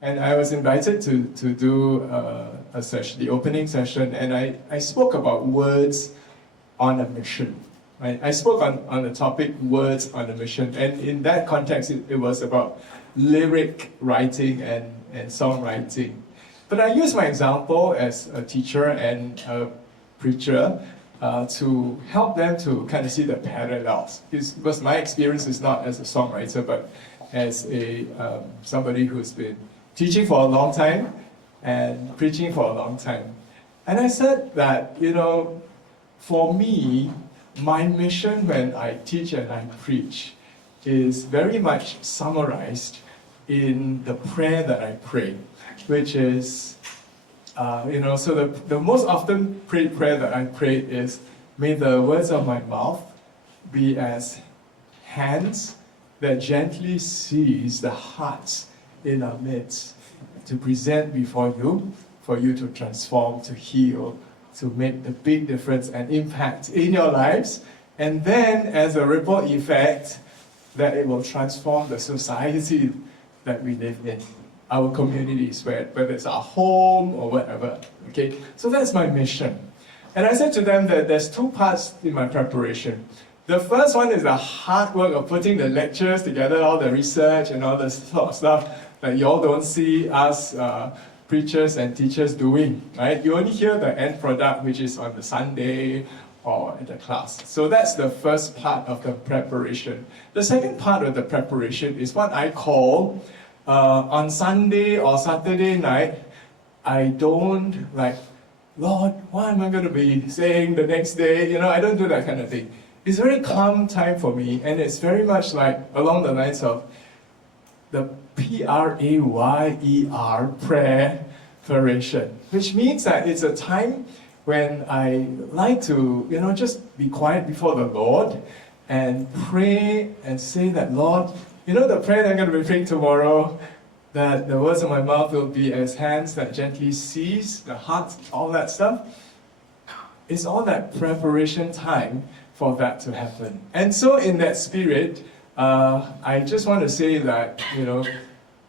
And I was invited to do a session, the opening session, and I spoke about words on a mission. Right? I spoke on the topic words on a mission, and in that context, it was about lyric writing and songwriting. But I use my example as a teacher and a preacher to help them to kind of see the parallels. Because my experience is not as a songwriter, but as a somebody who's been teaching for a long time and preaching for a long time. And I said that, for me, my mission when I teach and I preach is very much summarized in the prayer that I pray, which is, so the most often prayed prayer that I pray is, may the words of my mouth be as hands that gently seize the hearts in our midst to present before you, for you to transform, to heal, to make the big difference and impact in your lives, and then as a ripple effect, that it will transform the society that we live in, our communities, whether it's our home or whatever. Okay, so that's my mission. And I said to them that there's two parts in my preparation. The first one is the hard work of putting the lectures together, all the research and all this sort of stuff that you all don't see us preachers and teachers doing, right? You only hear the end product, which is on the Sunday or at the class. So that's the first part of the preparation. The second part of the preparation is what I call, on Sunday or Saturday night, I don't Lord, what am I going to be saying the next day? I don't do that kind of thing. It's a very calm time for me, and it's very much like along the lines of the prayer, preparation, which means that it's a time when I like to, just be quiet before the Lord and pray and say that, Lord, the prayer that I'm going to be praying tomorrow, that the words of my mouth will be as hands that gently seize the heart, all that stuff. It's all that preparation time for that to happen. And so in that spirit, I just want to say that,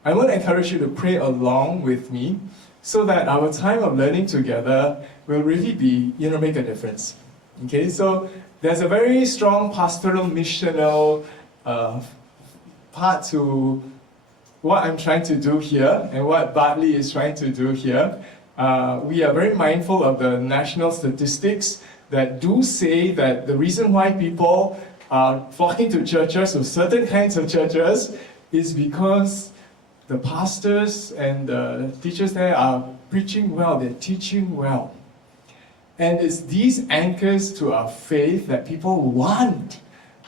I want to encourage you to pray along with me so that our time of learning together will really be, make a difference. Okay, so there's a very strong pastoral missional part to what I'm trying to do here and what Bartley is trying to do here. We are very mindful of the national statistics that do say that the reason why people are flocking to churches, to certain kinds of churches, is because the pastors and the teachers there are preaching well, they're teaching well. And it's these anchors to our faith that people want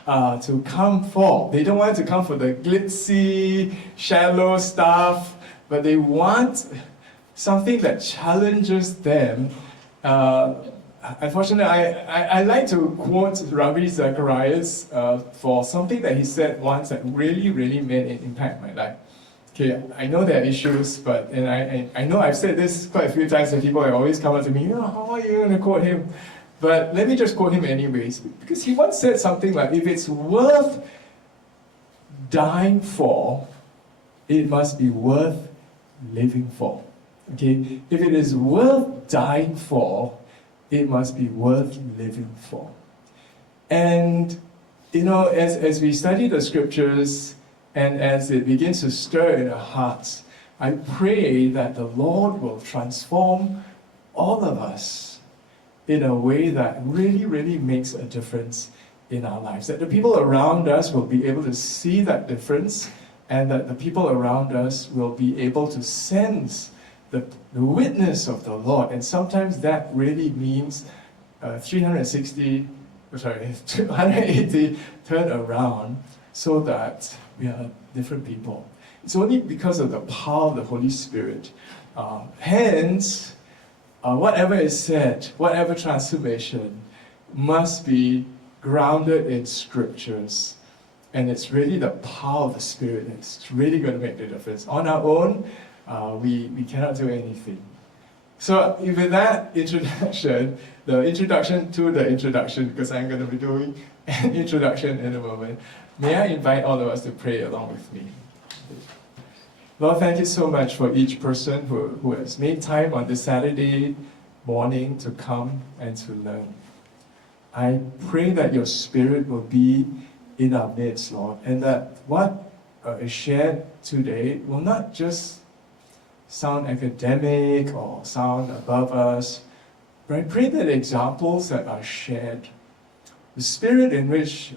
to come for. They don't want to come for the glitzy, shallow stuff, but they want something that challenges them. Unfortunately, I like to quote Ravi Zacharias for something that he said once that really, really made an impact in my life. Okay, I know there are issues, and I know I've said this quite a few times, and people have always come up to me, how are you going to quote him? But let me just quote him anyways, because he once said something like, if it's worth dying for, it must be worth living for. Okay, if it is worth dying for, it must be worth living for. And, as we study the scriptures and as it begins to stir in our hearts, I pray that the Lord will transform all of us in a way that really, really makes a difference in our lives. That the people around us will be able to see that difference, and that the people around us will be able to sense the witness of the Lord. And sometimes that really means 280 turn around so that we are different people. It's only because of the power of the Holy Spirit. Hence, whatever is said, whatever transformation must be grounded in scriptures. And it's really the power of the Spirit that's really going to make the difference. On our own, we cannot do anything. So with that introduction, the introduction to the introduction, because I'm going to be doing an introduction in a moment, may I invite all of us to pray along with me. Lord, thank you so much for each person who has made time on this Saturday morning to come and to learn. I pray that your Spirit will be in our midst, Lord, and that what is shared today will not just sound academic or sound above us, but I pray that examples that are shared, the spirit in which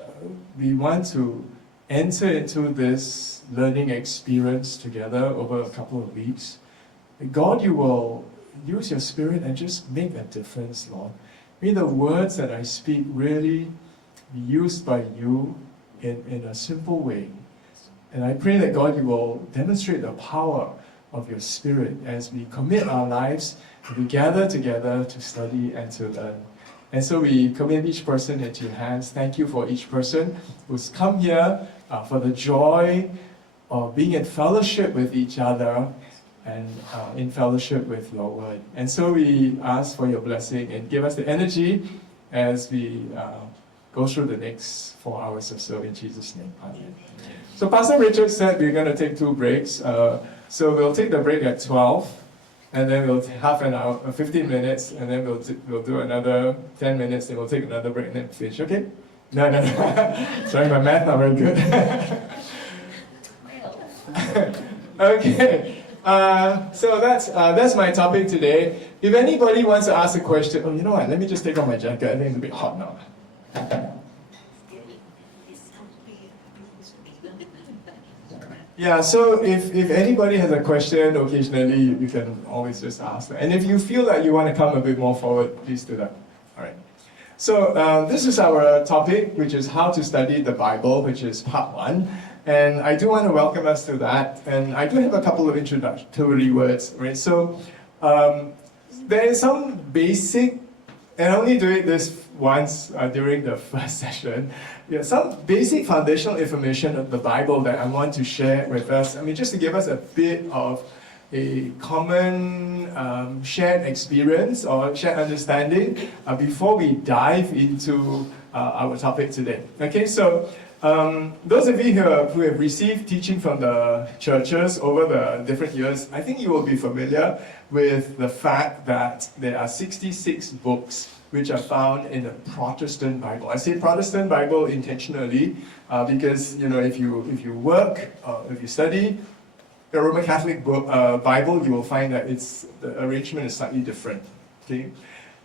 we want to enter into this learning experience together over a couple of weeks, God, you will use your Spirit and just make a difference, Lord. May the words that I speak really be used by you in a simple way. And I pray that, God, you will demonstrate the power of your Spirit as we commit our lives to gather together to study and to learn. And so we commit each person into your hands. Thank you for each person who's come here for the joy of being in fellowship with each other and in fellowship with your word. And so we ask for your blessing and give us the energy as we go through the next 4 hours or so in Jesus' name. Amen. So Pastor Richard said we're going to take 2 breaks. So we'll take the break at 12, and then we'll half an hour, 15 minutes, and then we'll do another 10 minutes, and we'll take another break and then finish. Okay? No. Sorry, my math not very good. Okay. So that's my topic today. If anybody wants to ask a question, oh, you know what? Let me just take off my jacket. I think it's a bit hot now. Yeah, so if anybody has a question occasionally, you can always just ask. And if you feel that you want to come a bit more forward, please do that. All right. So this is our topic, which is how to study the Bible, which is part 1. And I do want to welcome us to that. And I do have a couple of introductory words, right? So there is some basic, and I only do this once during the first session, some basic foundational information of the Bible that I want to share with us. I mean, just to give us a bit of a common shared experience or shared understanding before we dive into our topic today. Okay, so those of you who have received teaching from the churches over the different years, I think you will be familiar with the fact that there are 66 books which are found in the Protestant Bible. I say Protestant Bible intentionally because if you work, if you study the Roman Catholic Bible, you will find that the arrangement is slightly different. Okay.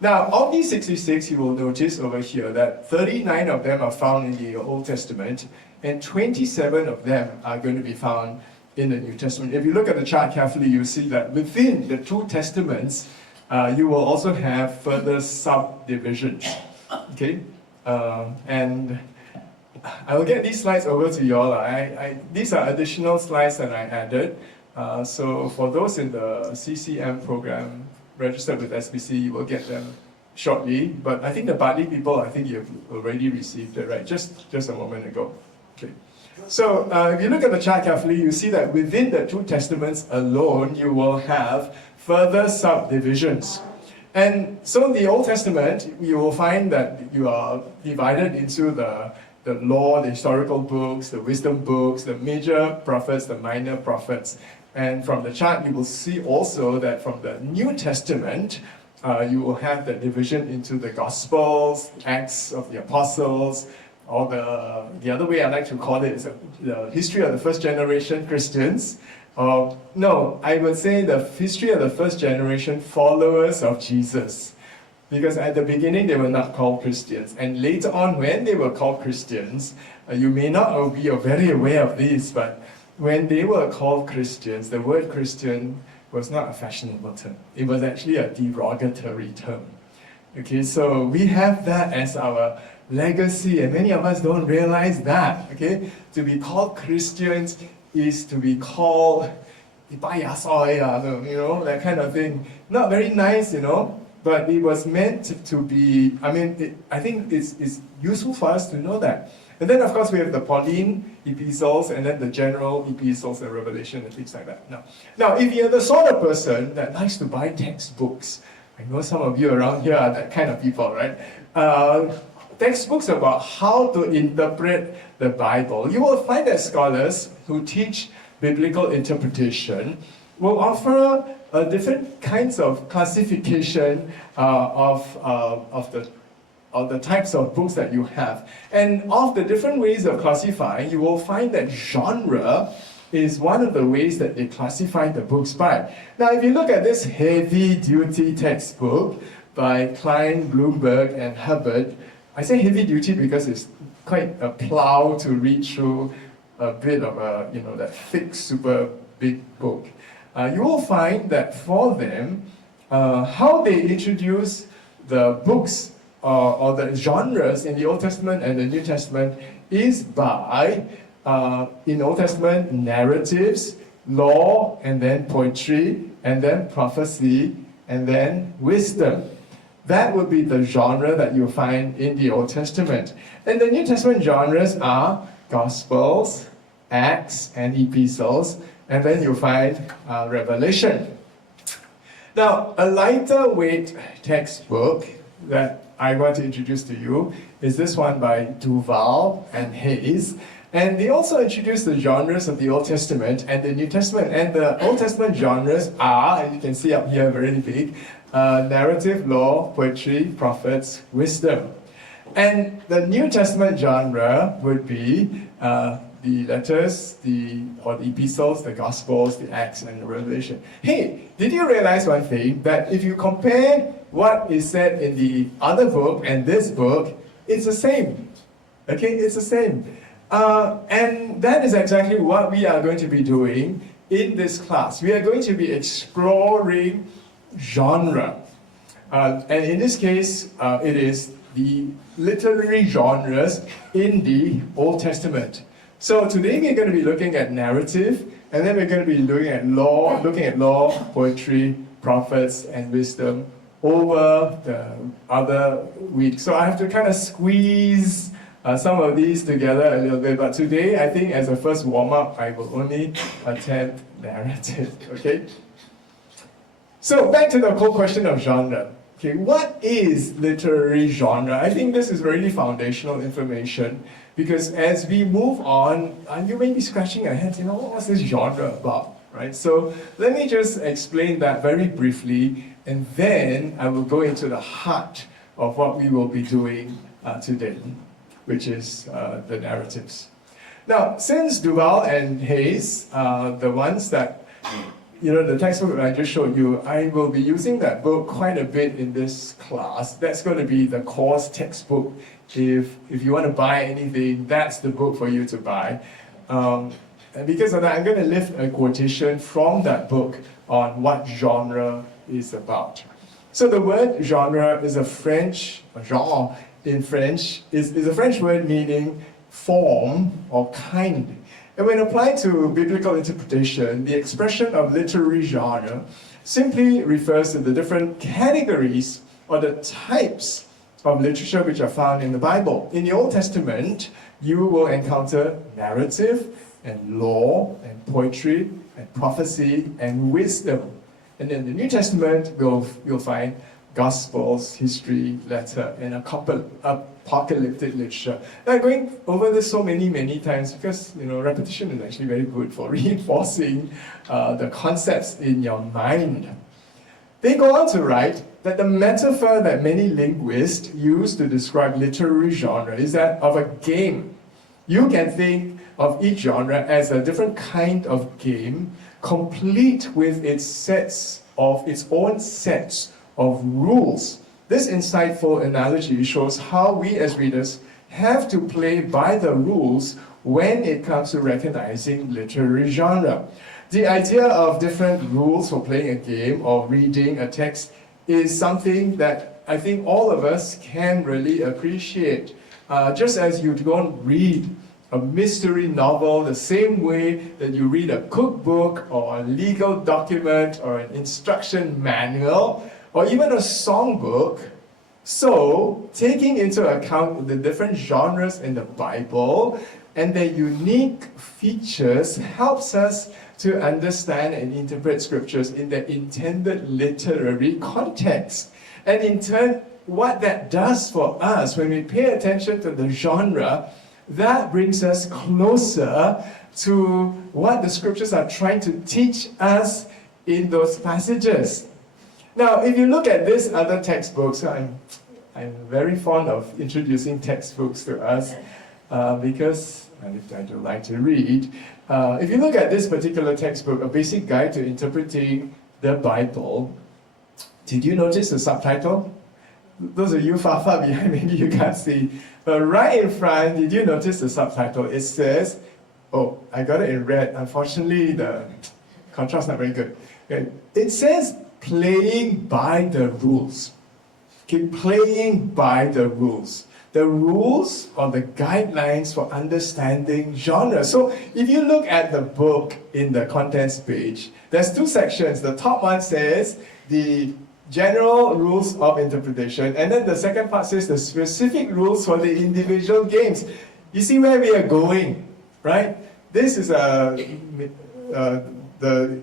Now, of these 66, you will notice over here that 39 of them are found in the Old Testament, and 27 of them are going to be found in the New Testament. If you look at the chart carefully, you'll see that within the 2 Testaments, you will also have further subdivisions. Okay, and I will get these slides over to you all. These are additional slides that I added. So for those in the CCM program registered with SBC, you will get them shortly. But I think the Bartley people, I think you've already received it, right? Just a moment ago. Okay. So if you look at the chart carefully, you see that within the 2 Testaments alone, you will have further subdivisions. And so in the Old Testament, you will find that you are divided into the law, the historical books, the wisdom books, the major prophets, the minor prophets. And from the chart, you will see also that from the New Testament, you will have the division into the Gospels, Acts of the Apostles, or the other way I like to call it is the history of the first generation Christians. No, I would say the history of the first generation followers of Jesus. Because at the beginning they were not called Christians. And later on when they were called Christians, you may not be very aware of this, but when they were called Christians, the word Christian was not a fashionable term. It was actually a derogatory term. Okay, so we have that as our legacy, and many of us don't realize that. Okay, to be called Christians is to be called, that kind of thing. Not very nice, but it was meant to be, I think it's useful for us to know that. And then of course we have the Pauline epistles and then the general epistles and Revelation and things like that. Now if you're the sort of person that likes to buy textbooks, I know some of you around here are that kind of people, right? Textbooks about how to interpret the Bible. You will find that scholars who teach biblical interpretation will offer different kinds of classification of the types of books that you have. And of the different ways of classifying, you will find that genre is one of the ways that they classify the books by. Now, if you look at this heavy-duty textbook by Klein, Bloomberg, and Hubbard, I say heavy-duty because it's quite a plow to read through a bit of a, that thick, super big book. You will find that for them, how they introduce the books or the genres in the Old Testament and the New Testament is by, in Old Testament, narratives, law, and then poetry, and then prophecy, and then wisdom. That would be the genre that you'll find in the Old Testament. And the New Testament genres are Gospels, Acts, and Epistles, and then you'll find Revelation. Now, a lighter weight textbook that I want to introduce to you is this one by Duval and Hayes. And they also introduced the genres of the Old Testament and the New Testament. And the Old Testament genres are, as you can see up here, very big, narrative, law, poetry, prophets, wisdom. And the New Testament genre would be the letters, the epistles, the gospels, the Acts, and the Revelation. Hey, did you realize one thing? That if you compare what is said in the other book and this book, it's the same. Okay, it's the same. And that is exactly what we are going to be doing in this class. We are going to be exploring genre. And in this case, it is the literary genres in the Old Testament. So today we're going to be looking at narrative, and then we're going to be looking at law, poetry, prophets, and wisdom over the other week. So I have to kind of squeeze some of these together a little bit, but today I think as a first warm-up, I will only attempt narrative, okay? So back to the whole question of genre. Okay, what is literary genre? I think this is really foundational information because as we move on, you may be scratching your head, what's this genre about, right? So let me just explain that very briefly, and then I will go into the heart of what we will be doing today, which is the narratives. Now, since Duval and Hayes, the ones that the textbook that I just showed you, I will be using that book quite a bit in this class. That's going to be the course textbook. If you want to buy anything, that's the book for you to buy. And because of that, I'm going to lift a quotation from that book on what genre is about. So the word genre is a French, genre in French, is a French word meaning form or kind. And when applied to biblical interpretation, the expression of literary genre simply refers to the different categories or the types of literature which are found in the Bible. In the Old Testament, you will encounter narrative and law and poetry and prophecy and wisdom. And in the New Testament, you'll find Gospels, history, letter, and apocalyptic literature. I'm going over this so many times because repetition is actually very good for reinforcing the concepts in your mind. They go on to write that the metaphor that many linguists use to describe literary genre is that of a game. You can think of each genre as a different kind of game, complete with its own sets of rules. This insightful analogy shows how we as readers have to play by the rules when it comes to recognizing literary genre. The idea of different rules for playing a game or reading a text is something that I think all of us can really appreciate. Just as you don't read a mystery novel the same way that you read a cookbook or a legal document or an instruction manual, or even a songbook. So, taking into account the different genres in the Bible and their unique features helps us to understand and interpret scriptures in their intended literary context. And in turn, what that does for us when we pay attention to the genre, that brings us closer to what the scriptures are trying to teach us in those passages. Now, if you look at this other textbooks, I'm very fond of introducing textbooks to us because I do like to read. If you look at this particular textbook, A Basic Guide to Interpreting the Bible, did you notice the subtitle? Those of you far behind, maybe you can't see. But right in front, did you notice the subtitle? It says, oh, I got it in red. Unfortunately, the contrast not very good. Okay. It says, playing by the rules. Okay, playing by the rules. The rules or the guidelines for understanding genre. So if you look at the book in the contents page, there's two sections. The top one says the general rules of interpretation, and then the second part says the specific rules for the individual games. You see where we are going, right? This is the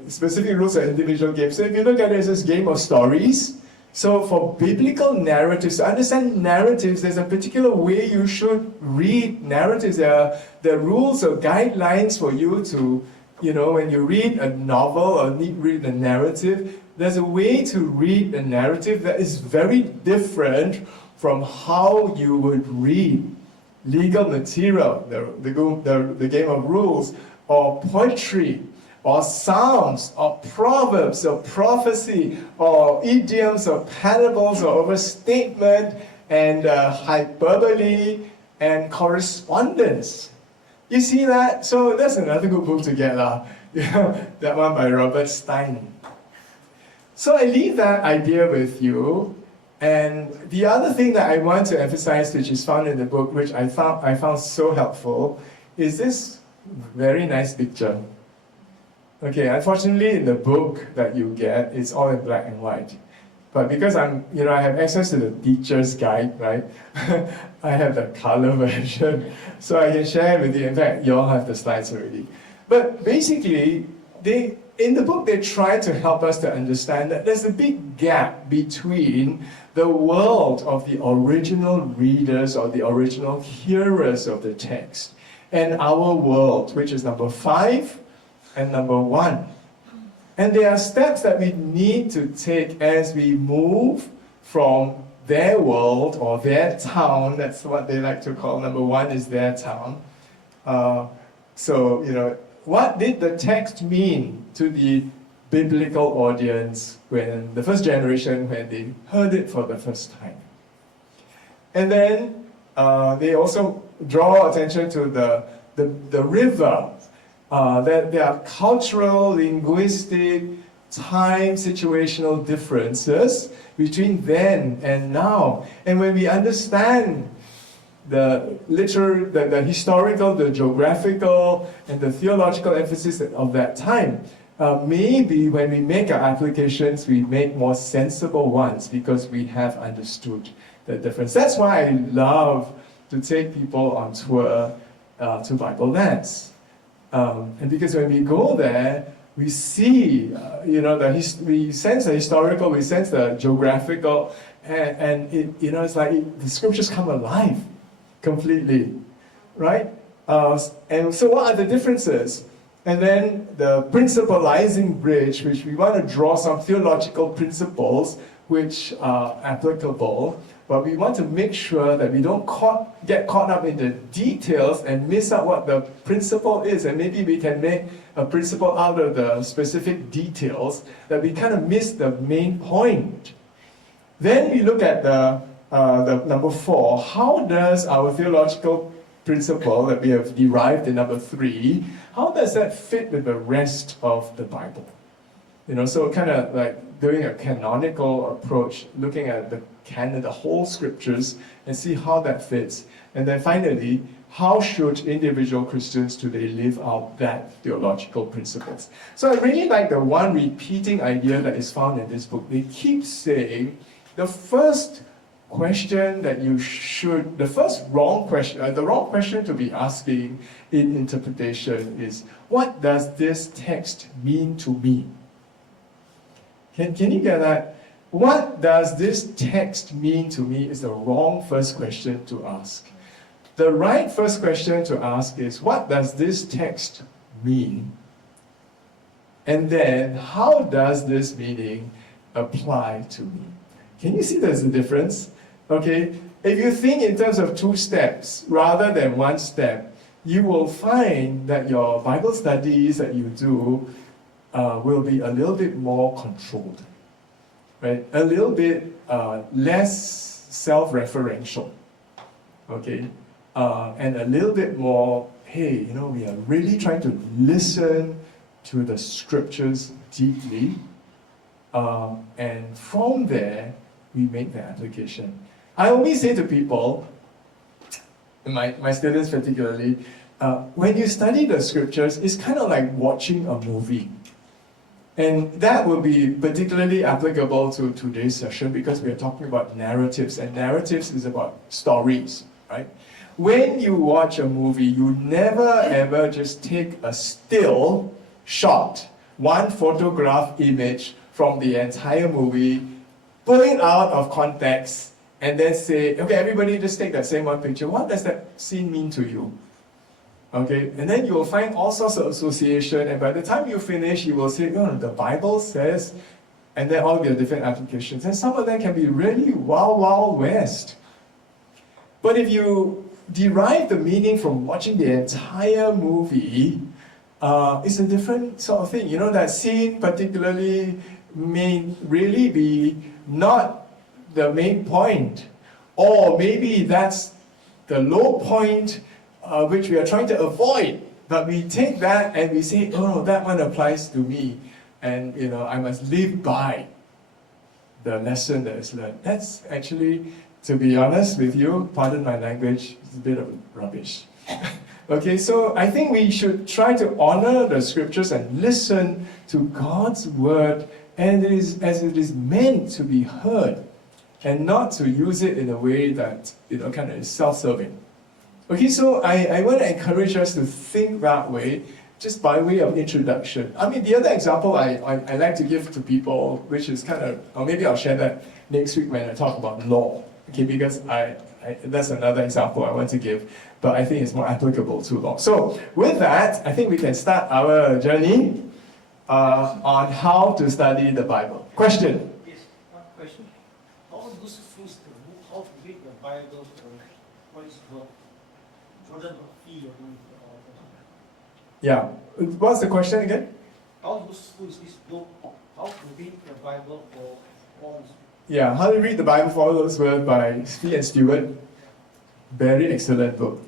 specific rules of individual games. So if you look at it, it's this game of stories. So for biblical narratives, to understand narratives, there's a particular way you should read narratives. There are the rules or guidelines for you to, when you read a novel or read a narrative, there's a way to read a narrative that is very different from how you would read legal material, the game of rules, or poetry, or psalms, or proverbs, or prophecy, or idioms, or parables, or overstatement, and hyperbole, and correspondence. You see that? So that's another good book to get. That one by Robert Stein. So I leave that idea with you. And the other thing that I want to emphasize, which is found in the book, which I found so helpful, is this very nice picture. Okay, unfortunately, in the book that you get, it's all in black and white. But because I have access to the teacher's guide, right? I have the color version, so I can share with you. In fact, you all have the slides already. But basically, in the book, they try to help us to understand that there's a big gap between the world of the original readers or the original hearers of the text and our world, which is number 5 and number 1. And there are steps that we need to take as we move from their world or their town. That's what they like to call number 1 is their town. What did the text mean to the biblical audience when the first generation, when they heard it for the first time? And then they also draw attention to the river, that there are cultural, linguistic, time, situational differences between then and now. And when we understand the historical, the geographical, and the theological emphasis of that time, maybe when we make our applications, we make more sensible ones because we have understood the difference. That's why I love to take people on tour to Bible lands. And because when we go there, we see, we sense the historical, we sense the geographical, and it's like the scriptures come alive completely, right? And so what are the differences? And then the principalizing bridge, which we want to draw some theological principles which are applicable, but we want to make sure that we don't get caught up in the details and miss out what the principle is. And maybe we can make a principle out of the specific details that we kind of miss the main point. Then we look at the number 4. How does our theological principle that we have derived in number 3, how does that fit with the rest of the Bible? So kind of like doing a canonical approach, looking at the canon, the whole scriptures, and see how that fits. And then finally, how should individual Christians today live out that theological principles? So I really like the one repeating idea that is found in this book. They keep saying the first question that the wrong question to be asking in interpretation is, what does this text mean to me? Can you get that? What does this text mean to me is the wrong first question to ask. the right first question to ask is, what does this text mean? And then, how does this meaning apply to me? Can you see there's a difference? Okay, if you think in terms of 2 steps rather than 1 step, you will find that your Bible studies that you do will be a little bit more controlled, right? A little bit less self-referential, okay? And a little bit more, hey, you know, we are really trying to listen to the scriptures deeply, and from there, we make the application. I always say to people, my students particularly, when you study the scriptures, it's kind of like watching a movie. And that will be particularly applicable to today's session because we are talking about narratives, and narratives is about stories, right? When you watch a movie, you never ever just take a still shot, one photograph image from the entire movie, pull it out of context, and then say, okay, everybody just take that same one picture. What does that scene mean to you? Okay, and then you will find all sorts of association, and by the time you finish, you will say, oh, the Bible says, and then all the different applications. And some of them can be really wild, wild west. But if you derive the meaning from watching the entire movie, it's a different sort of thing. You know, that scene particularly may really be not the main point, or maybe that's the low point which we are trying to avoid, but we take that and we say, oh, that one applies to me, and you know, I must live by the lesson that is learned. That's actually, to be honest with you, pardon my language, it's a bit of rubbish. Okay, so I think we should try to honor the scriptures and listen to God's word and as it is meant to be heard, and not to use it in a way that, you know, kind of is self-serving. Okay, so I want to encourage us to think that way, just by way of introduction. I mean, the other example I like to give to people, which is kind of, or maybe I'll share that next week when I talk about law. Okay, because that's another example I want to give, but I think it's more applicable to law. So with that, I think we can start our journey on how to study the Bible. Question? Yes, one question. How useful is the book, how to read the Bible, what is the Jordan fee or something? Yeah. What's the question again? How useful is this book, how to read the Bible for all? Yeah, How to Read the Bible for All Those Words by Fee and Stewart. Very excellent book.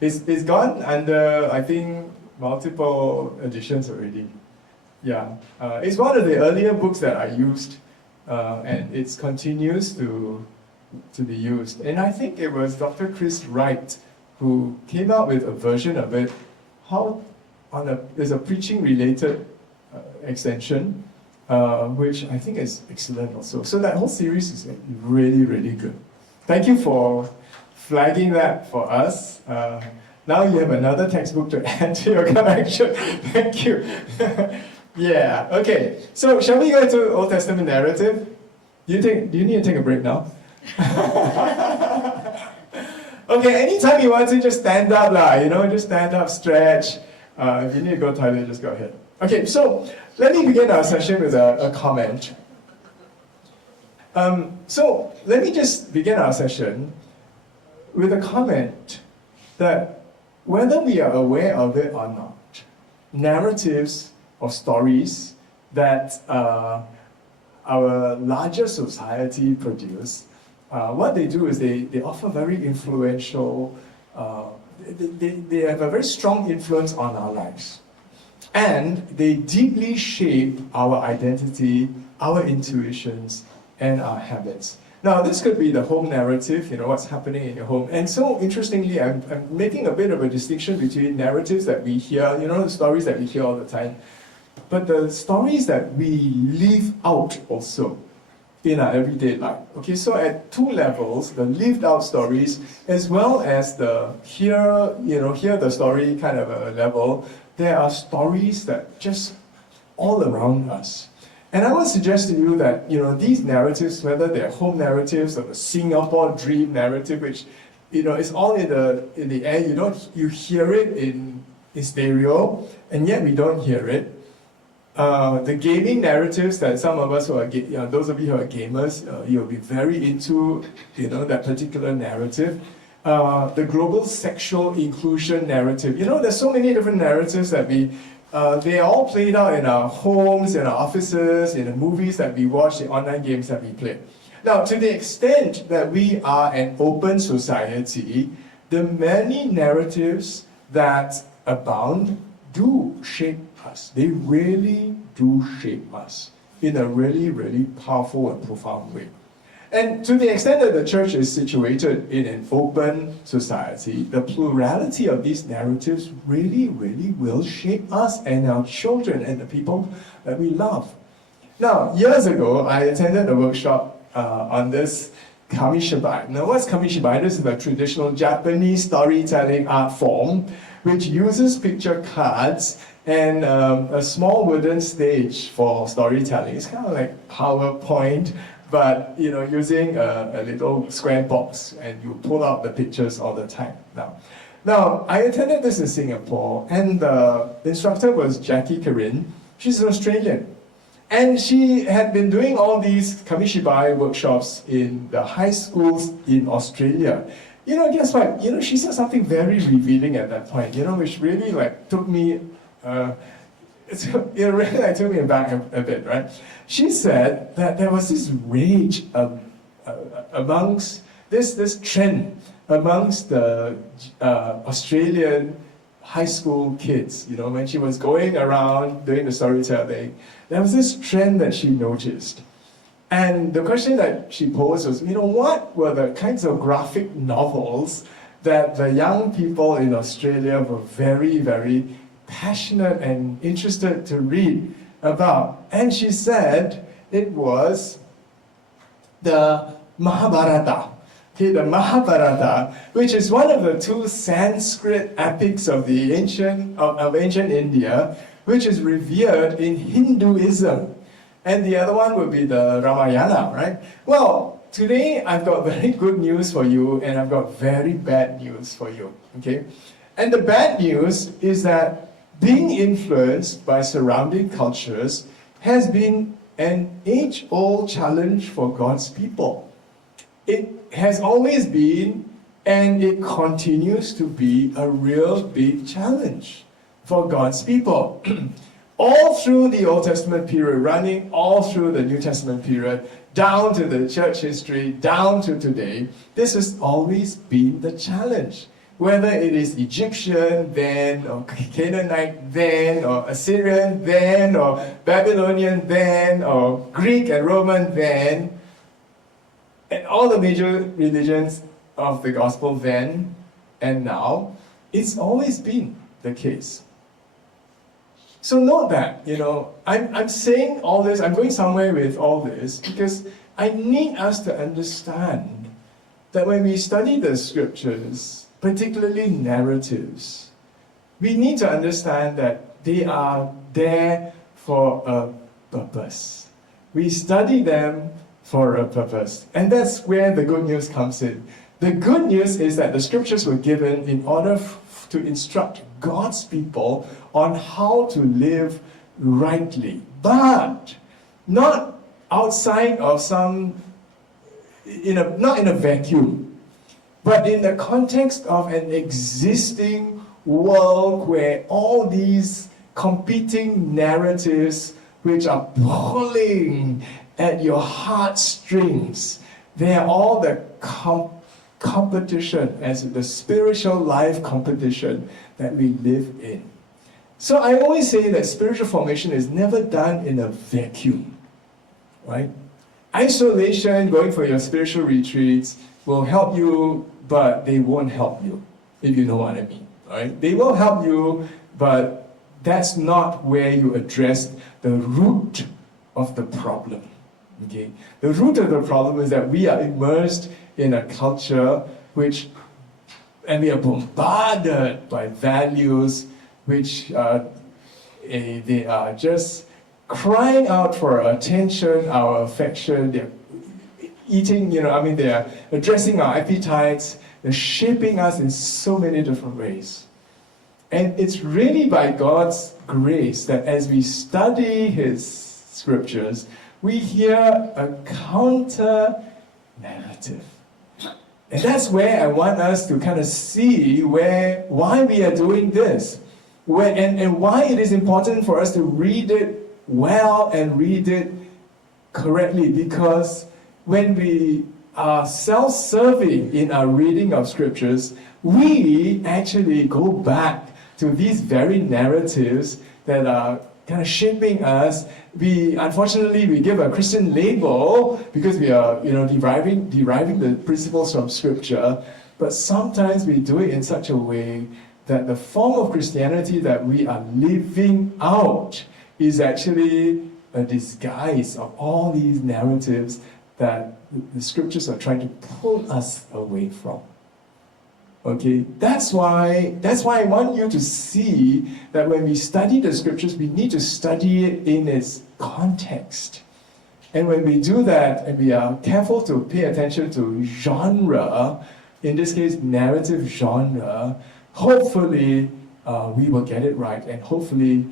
It's gone under, I think, multiple editions already. Yeah, it's one of the earlier books that I used, and it continues to be used. And I think it was Dr. Chris Wright who came out with a version of it. There's a preaching-related extension, which I think is excellent also. So that whole series is really, really good. Thank you for flagging that for us. Now you have another textbook to add to your collection. Thank you. Yeah, okay. So shall we go into Old Testament narrative? Do you need to take a break now? Okay, anytime you want to, just stand up, just stand up, stretch. If you need to go to the toilet, just go ahead. Okay, so let me begin our session with a comment. So let me just begin our session with a comment that whether we are aware of it or not, narratives or stories that our larger society produce, what they do is they offer very influential, they have a very strong influence on our lives. And they deeply shape our identity, our intuitions, and our habits. Now, this could be the home narrative, what's happening in your home. And so, interestingly, I'm making a bit of a distinction between narratives that we hear, the stories that we hear all the time, but the stories that we live out also in our everyday life. Okay, so at two levels, the lived out stories, as well as the hear the story kind of a level, there are stories that just all around us. And I would suggest to you that these narratives, whether they're home narratives or the Singapore dream narrative, which it's all in the air. You hear it in stereo, and yet we don't hear it. The gaming narratives that some of us who are, those of you who are gamers, you'll be very into, that particular narrative. The global sexual inclusion narrative. There's so many different narratives that they are all played out in our homes, in our offices, in the movies that we watch, the online games that we play. Now, to the extent that we are an open society, the many narratives that abound do shape us. They really do shape us in a really, really powerful and profound way. And to the extent that the church is situated in an open society, the plurality of these narratives really, really will shape us and our children and the people that we love. Now, years ago, I attended a workshop on this Kamishibai. Now, what's Kamishibai? This is a traditional Japanese storytelling art form which uses picture cards and a small wooden stage for storytelling. It's kind of like PowerPoint, but using a little square box, and you pull out the pictures all the time. Now, I attended this in Singapore, and the instructor was Jackie Karin. She's an Australian. And she had been doing all these Kamishibai workshops in the high schools in Australia. Guess what? She said something very revealing at that point, which really took me, it really took me back a bit, right? She said that there was this rage amongst, this trend amongst the Australian high school kids, when she was going around doing the storytelling, there was this trend that she noticed. And the question that she posed was, what were the kinds of graphic novels that the young people in Australia were very, very passionate and interested to read about? And she said it was the Mahabharata. Okay, the Mahabharata, which is one of the two Sanskrit epics of the ancient India, which is revered in Hinduism. And the other one would be the Ramayana, right? Well, today I've got very good news for you, and I've got very bad news for you, okay? And the bad news is that being influenced by surrounding cultures has been an age-old challenge for God's people. It has always been, and it continues to be, a real big challenge for God's people. All through the Old Testament period, running all through the New Testament period, down to the church history, down to today, this has always been the challenge. Whether it is Egyptian then, or Canaanite then, or Assyrian then, or Babylonian then, or Greek and Roman then, and all the major religions of the gospel then and now, it's always been the case. So note that, I'm saying all this, I'm going somewhere with all this, because I need us to understand that when we study the scriptures, particularly narratives, we need to understand that they are there for a purpose. We study them for a purpose. And that's where the good news comes in. The good news is that the scriptures were given in order to instruct God's people on how to live rightly, but not outside of not in a vacuum, but in the context of an existing world where all these competing narratives which are pulling at your heartstrings, they are all the competition, as the spiritual life competition that we live in. So I always say that spiritual formation is never done in a vacuum, right? Isolation, going for your spiritual retreats, will help you, but they won't help you, if you know what I mean, right? They will help you, but that's not where you address the root of the problem, okay? The root of the problem is that we are immersed in a culture and we are bombarded by values which they are just crying out for our attention, our affection. They're eating, they are addressing our appetites. they're shaping us in so many different ways. And it's really by God's grace that as we study His scriptures, we hear a counter narrative. And that's where I want us to kind of see why we are doing this. And why it is important for us to read it well and read it correctly. Because when we are self-serving in our reading of scriptures, we actually go back to these very narratives that are kind of shaping us. Unfortunately, we give a Christian label because we are, deriving the principles from Scripture. But sometimes we do it in such a way that the form of Christianity that we are living out is actually a disguise of all these narratives that the Scriptures are trying to pull us away from. Okay, that's why I want you to see that when we study the Scriptures, we need to study it in its context. And when we do that, and we are careful to pay attention to genre, in this case, narrative genre, hopefully we will get it right, and hopefully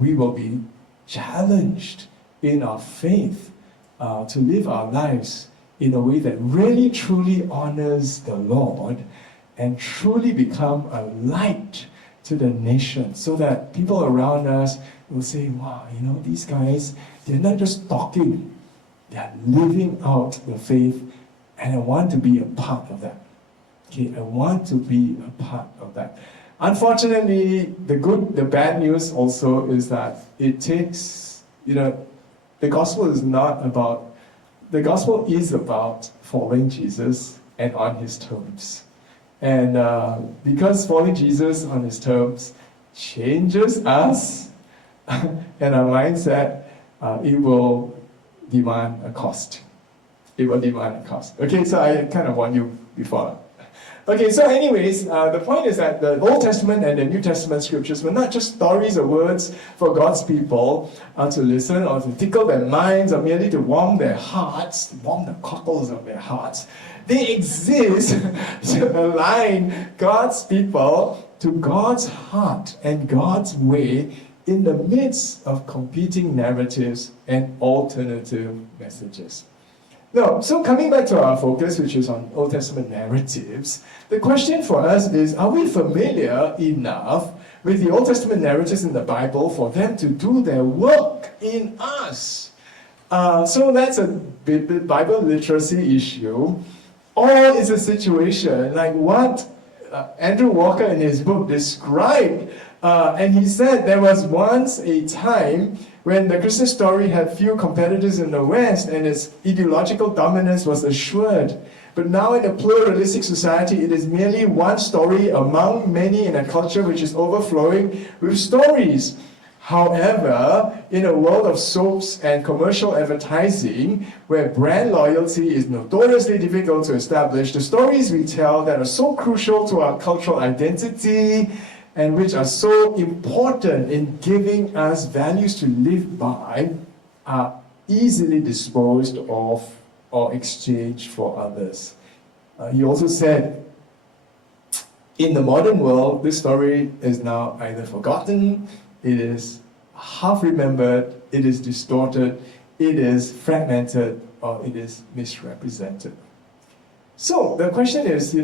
we will be challenged in our faith to live our lives in a way that really truly honors the Lord and truly become a light to the nation, so that people around us will say, wow, these guys, they're not just talking, they're living out the faith, and I want to be a part of that. Okay, I want to be a part of that. Unfortunately, the bad news also is that it takes, the gospel is about following Jesus and on His terms. And because following Jesus on His terms changes us and our mindset, it will demand a cost. It will demand a cost. Okay, so I kind of warned you before. Okay, so anyways, the point is that the Old Testament and the New Testament scriptures were not just stories or words for God's people to listen or to tickle their minds or merely to warm their hearts, warm the cockles of their hearts. They exist to align God's people to God's heart and God's way in the midst of competing narratives and alternative messages. Now, so coming back to our focus, which is on Old Testament narratives, the question for us is, are we familiar enough with the Old Testament narratives in the Bible for them to do their work in us? So that's a Bible literacy issue. Or is a situation like what Andrew Walker in his book described. And he said there was once a time when the Christian story had few competitors in the West and its ideological dominance was assured. But now in a pluralistic society, it is merely one story among many in a culture which is overflowing with stories. However, in a world of soaps and commercial advertising, where brand loyalty is notoriously difficult to establish, the stories we tell that are so crucial to our cultural identity and which are so important in giving us values to live by are easily disposed of or exchanged for others. He also said, in the modern world, this story is now either forgotten, it is half remembered, it is distorted, it is fragmented, or it is misrepresented. So the question is,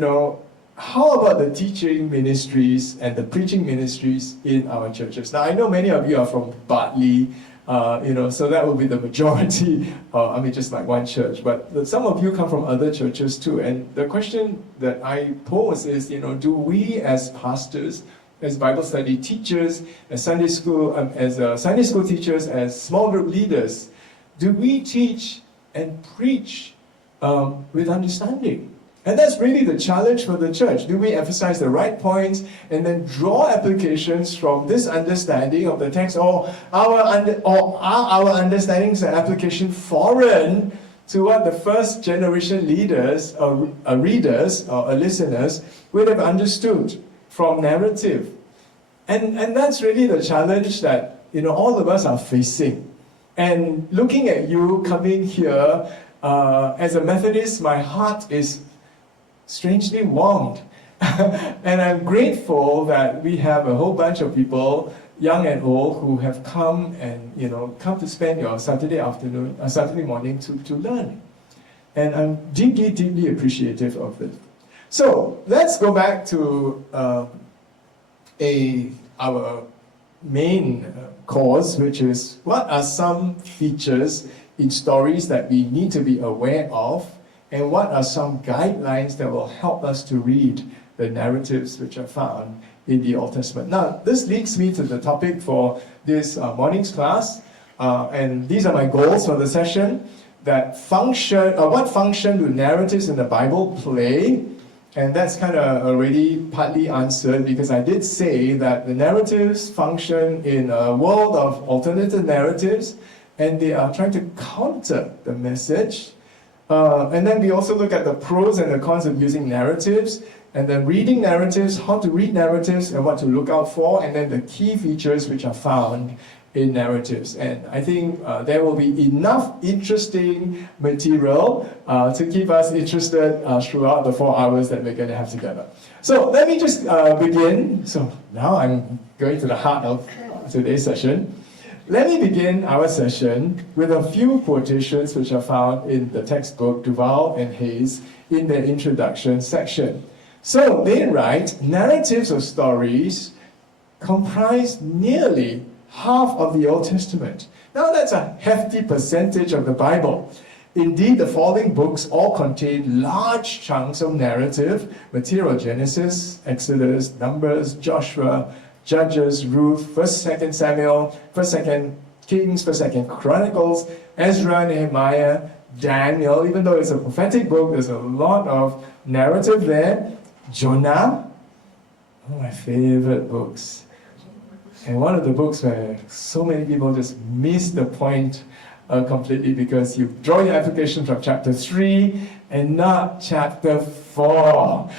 how about the teaching ministries and the preaching ministries in our churches? Now, I know many of you are from Bartley, so that will be the majority, just like one church, but some of you come from other churches too. And the question that I pose is, do we as pastors, as Bible study teachers, as Sunday school teachers, as small group leaders, do we teach and preach with understanding? And that's really the challenge for the church. Do we emphasize the right points and then draw applications from this understanding of the text, or are our understandings and application foreign to what the first generation leaders or readers or listeners would have understood from narrative? And that's really the challenge that all of us are facing. And looking at you coming here, as a Methodist, my heart is strangely warmed. And I'm grateful that we have a whole bunch of people, young and old, who have come and come to spend your Saturday afternoon, Saturday morning to learn. And I'm deeply, deeply appreciative of it. So let's go back to our main course, which is what are some features in stories that we need to be aware of, and what are some guidelines that will help us to read the narratives which are found in the Old Testament. Now, this leads me to the topic for this morning's class, and these are my goals for the session. What function do narratives in the Bible play? And that's kind of already partly answered, because I did say that the narratives function in a world of alternative narratives, and they are trying to counter the message. And then we also look at the pros and the cons of using narratives, and then reading narratives, how to read narratives and what to look out for, and then the key features which are found in narratives. And I think there will be enough interesting material to keep us interested throughout the 4 hours that we're going to have together. So let me just begin. So now I'm going to the heart of today's session. Let me begin our session with a few quotations which are found in the textbook Duval and Hayes in their introduction section. So they write, narratives of stories comprise nearly half of the Old Testament. Now that's a hefty percentage of the Bible. Indeed, the following books all contain large chunks of narrative material: Genesis, Exodus, Numbers, Joshua, Judges, Ruth, 1st, 2nd Samuel, 1st, 2nd Kings, 1st, 2nd Chronicles, Ezra, Nehemiah, Daniel. Even though it's a prophetic book, there's a lot of narrative there. Jonah, one of my favorite books. And one of the books where so many people just miss the point completely, because you draw your application from chapter 3 and not chapter 4.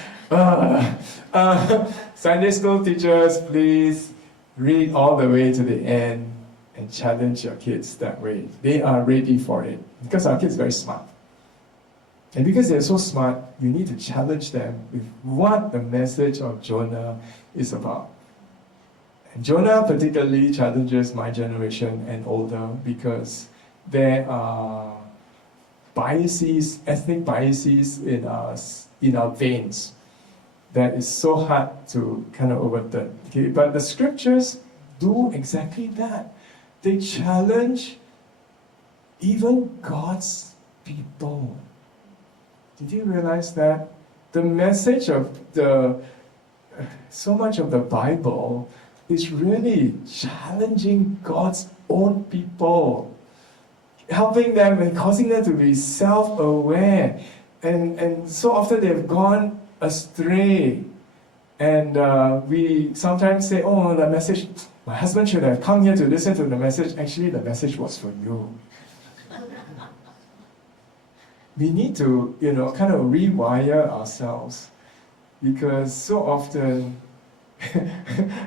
Sunday school teachers, please read all the way to the end and challenge your kids that way. They are ready for it, because our kids are very smart. And because they're so smart, you need to challenge them with what the message of Jonah is about. And Jonah particularly challenges my generation and older, because there are biases, ethnic biases in our veins that is so hard to kind of overturn. Okay? But the scriptures do exactly that. They challenge even God's people. Did you realize that? The message of so much of the Bible is really challenging God's own people, helping them and causing them to be self-aware. And so often they've gone astray. And we sometimes say, oh, the message, my husband should have come here to listen to the message. Actually, the message was for you. We need to, kind of rewire ourselves, because so often,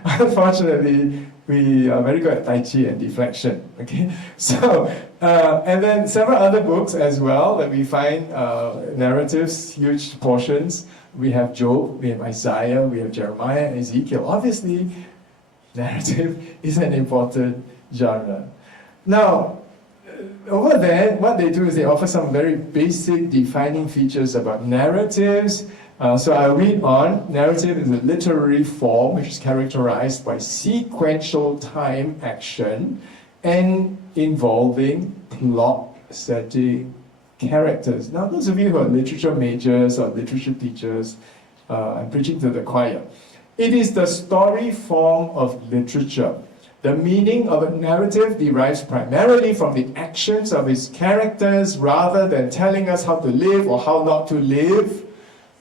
unfortunately, we are very good at Tai Chi and deflection. Okay, so and then several other books as well that we find narratives, huge portions. We have Job, we have Isaiah, we have Jeremiah, and Ezekiel. Obviously, narrative is an important genre. Now, over there, what they do is they offer some very basic defining features about narratives. So I'll read on. Narrative is a literary form which is characterized by sequential time action and involving plot, setting, characters. Now, those of you who are literature majors or literature teachers, I'm preaching to the choir. It is the story form of literature. The meaning of a narrative derives primarily from the actions of its characters rather than telling us how to live or how not to live.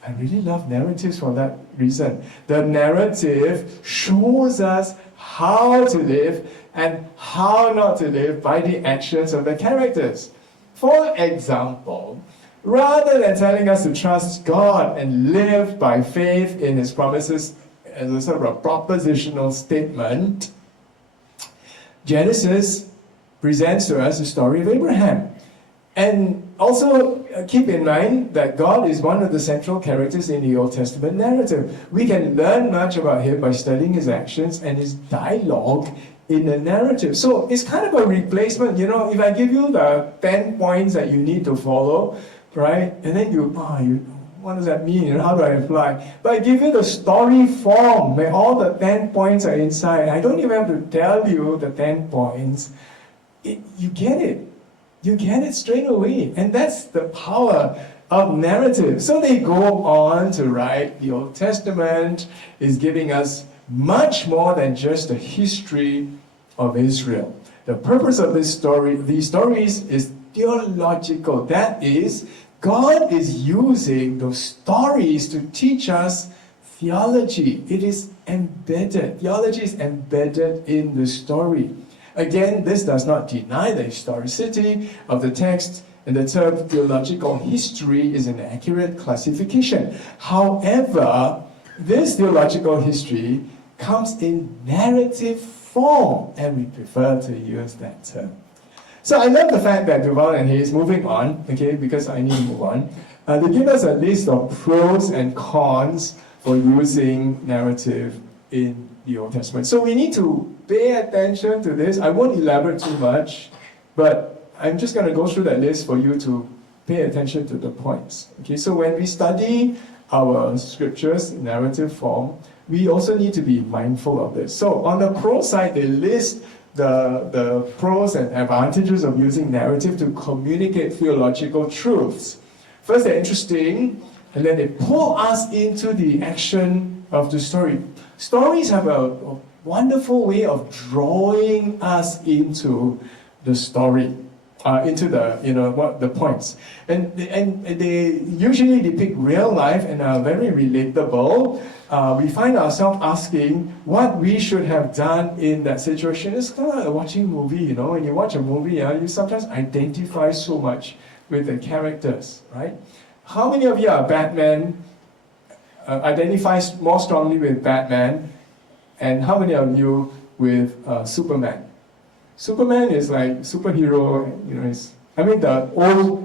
I really love narratives for that reason. The narrative shows us how to live and how not to live by the actions of the characters. For example, rather than telling us to trust God and live by faith in His promises as a sort of a propositional statement, Genesis presents to us the story of Abraham. And also keep in mind that God is one of the central characters in the Old Testament narrative. We can learn much about him by studying his actions and his dialogue in the narrative. So it's kind of a replacement. You know, if I give you the 10 points that you need to follow, right? And then what does that mean? How do I apply? But I give you the story form where all the 10 points are inside. I don't even have to tell you the 10 points. You get it. You get it straight away. And that's the power of narrative. So they go on to write the Old Testament is giving us much more than just the history of Israel. The purpose of these stories is theological. That is, God is using those stories to teach us theology. It is embedded. Theology is embedded in the story. Again, this does not deny the historicity of the text, and the term theological history is an accurate classification. However, this theological history comes in narrative form, and we prefer to use that term. So I love the fact that Duval and Hayes, moving on, okay, because I need to move on, they give us a list of pros and cons for using narrative in the Old Testament. So we need to pay attention to this. I won't elaborate too much, but I'm just going to go through that list for you to pay attention to the points. Okay, so when we study our scriptures in narrative form, we also need to be mindful of this. So on the pro side, they list the pros and advantages of using narrative to communicate theological truths. First, they're interesting, and then they pull us into the action of the story. Stories have a wonderful way of drawing us into the story, into the points, and they usually depict real life and are very relatable. We find ourselves asking what we should have done in that situation. It's kind of like watching a movie, you know. When you watch a movie, you sometimes identify so much with the characters, right? How many of you are Batman? Identify more strongly with Batman, and how many of you with Superman? Superman is like superhero, you know. The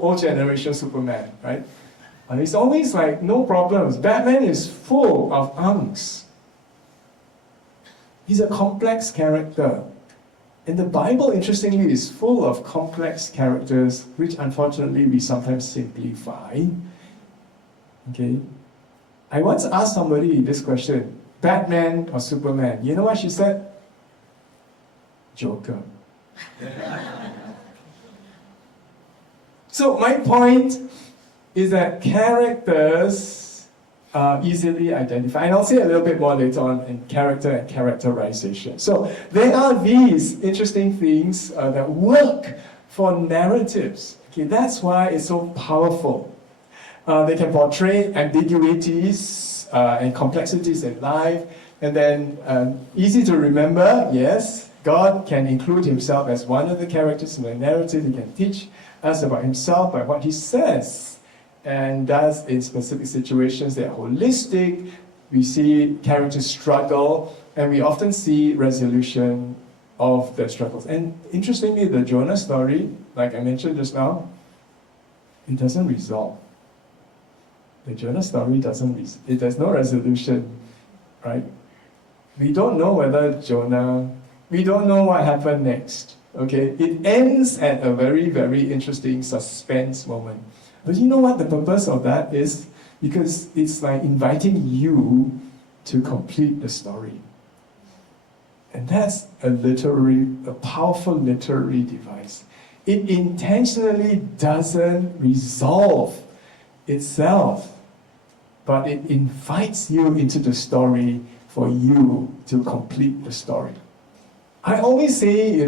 old generation Superman, right? And it's always like no problems. Batman is full of angst. He's a complex character. And the Bible, interestingly, is full of complex characters, which unfortunately we sometimes simplify. Okay? I once asked somebody this question, Batman or Superman? You know what she said? Joker. So my point is that characters are easily identified. And I'll say a little bit more later on in character and characterization. So there are these interesting things that work for narratives. Okay, that's why it's so powerful. They can portray ambiguities and complexities in life. And then easy to remember, yes, God can include himself as one of the characters in the narrative. He can teach us about himself by what he says and does in specific situations that are holistic. We see characters struggle, and we often see resolution of their struggles. And interestingly, the Jonah story, like I mentioned just now, it doesn't resolve. The Jonah story there's no resolution, right? We don't know we don't know what happened next, okay? It ends at a very, very interesting suspense moment. But you know what the purpose of that is? Because it's like inviting you to complete the story. And that's a powerful literary device. It intentionally doesn't resolve itself, but it invites you into the story for you to complete the story. I always say,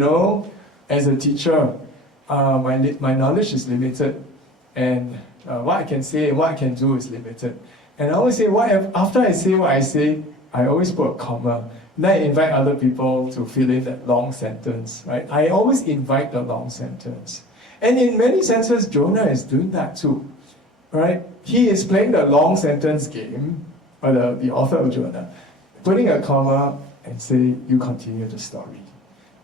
as a teacher, my knowledge is limited, and what I can say and what I can do is limited. And I always say, after I say what I say, I always put a comma. Then I invite other people to fill in that long sentence, right? I always invite the long sentence. And in many senses, Jonah is doing that too, right? He is playing the long sentence game, or the author of Jonah, putting a comma and say, you continue the story.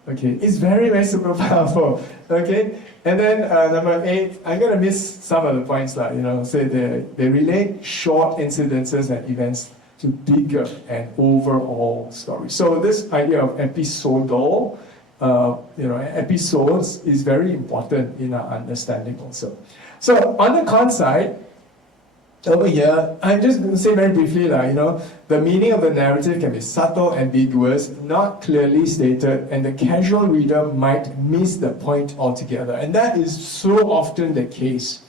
Okay, it's very, very super powerful. Okay, and then number 8, I'm gonna miss some of the points, like say they relate short incidences and events to bigger and overall stories. So this idea of episodal, episodes is very important in our understanding also. So on the con side, over here, I'm just going to say very briefly, the meaning of the narrative can be subtle, ambiguous, not clearly stated, and the casual reader might miss the point altogether. And that is so often the case.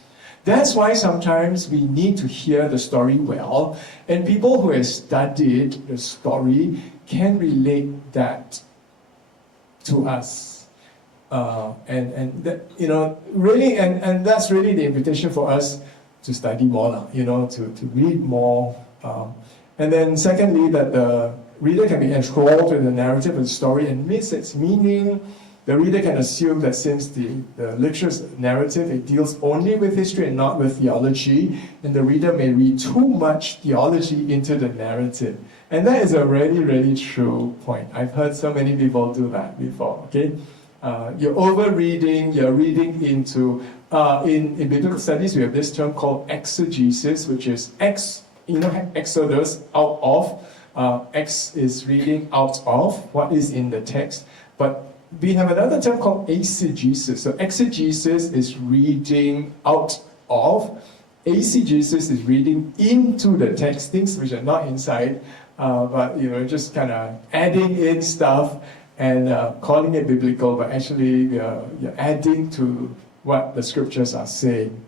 That's why sometimes we need to hear the story well, and people who have studied the story can relate that to us. Really, and that's really the invitation for us to study more, to read more. And then secondly, that the reader can be enthralled in the narrative and story and miss its meaning. The reader can assume that since the literature's narrative, it deals only with history and not with theology, and the reader may read too much theology into the narrative. And that is a really, really true point. I've heard so many people do that before, okay? You're over-reading, you're reading into, in biblical studies, we have this term called exegesis, which is Exodus, out of. X is reading out of what is in the text. But we have another term called eisegesis. So exegesis is reading out of. Eisegesis is reading into the text, things which are not inside, but just kind of adding in stuff and calling it biblical, but actually you're adding to what the scriptures are saying,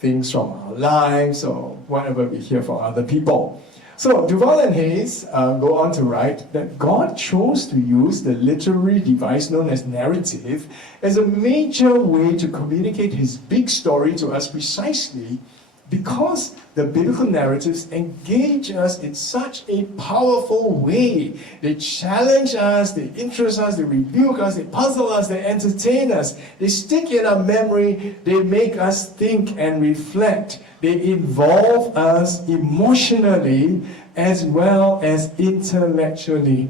things from our lives or whatever we hear from other people. So Duval and Hayes go on to write that God chose to use the literary device known as narrative as a major way to communicate his big story to us precisely because the biblical narratives engage us in such a powerful way. They challenge us, they interest us, they rebuke us, they puzzle us, they entertain us, they stick in our memory, they make us think and reflect. They involve us emotionally as well as intellectually.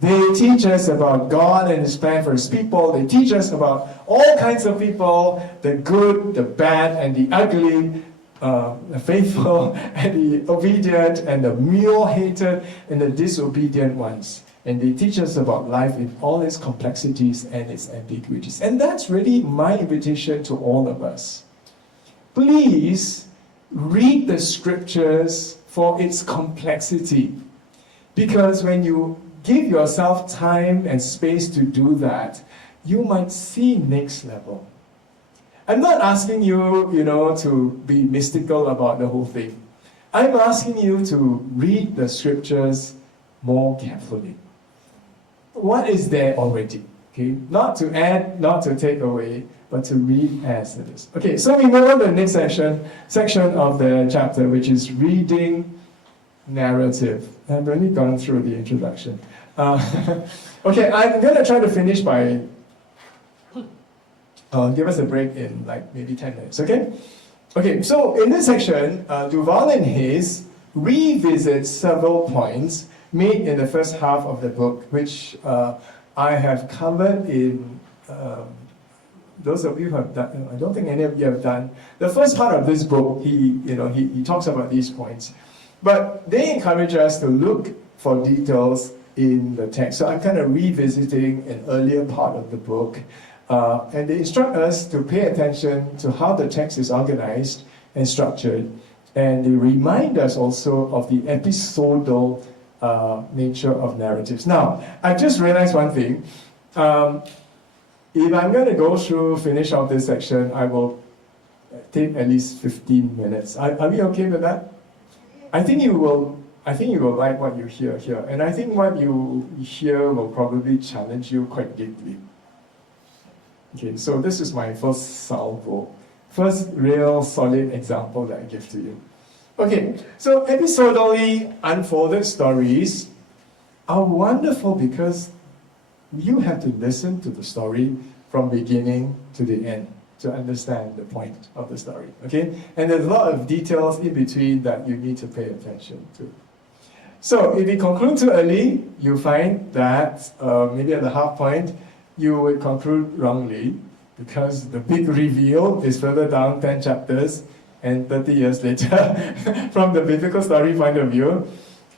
They teach us about God and His plan for His people. They teach us about all kinds of people, the good, the bad, and the ugly, the faithful and the obedient, and the mule-hated and the disobedient ones. And they teach us about life in all its complexities and its ambiguities. And that's really my invitation to all of us. Please read the scriptures for its complexity. Because when you give yourself time and space to do that, you might see next level. I'm not asking you, to be mystical about the whole thing. I'm asking you to read the scriptures more carefully. What is there already? Okay, not to add, not to take away, but to read as it is. Okay, so we move on to the next section of the chapter, which is reading narrative. I've already gone through the introduction. Okay, I'm going to try to finish by give us a break in like maybe 10 minutes, okay? Okay, so in this section, Duval and Hayes revisit several points made in the first half of the book, which I have covered in, those of you who have done, I don't think any of you have done. The first part of this book, he talks about these points. But they encourage us to look for details in the text. So I'm kind of revisiting an earlier part of the book. And they instruct us to pay attention to how the text is organized and structured. And they remind us also of the episodal nature of narratives. Now, I've just realized one thing. If I'm going to finish off this section, I will take at least 15 minutes. Are we okay with that? I think you will like what you hear here. And I think what you hear will probably challenge you quite deeply. Okay, so this is my first salvo. First real solid example that I give to you. Okay, so episodally unfolded stories are wonderful because you have to listen to the story from beginning to the end to understand the point of the story, okay? And there's a lot of details in between that you need to pay attention to. So if you conclude too early, you find that maybe at the half point, you would conclude wrongly because the big reveal is further down 10 chapters and 30 years later from the biblical story point of view.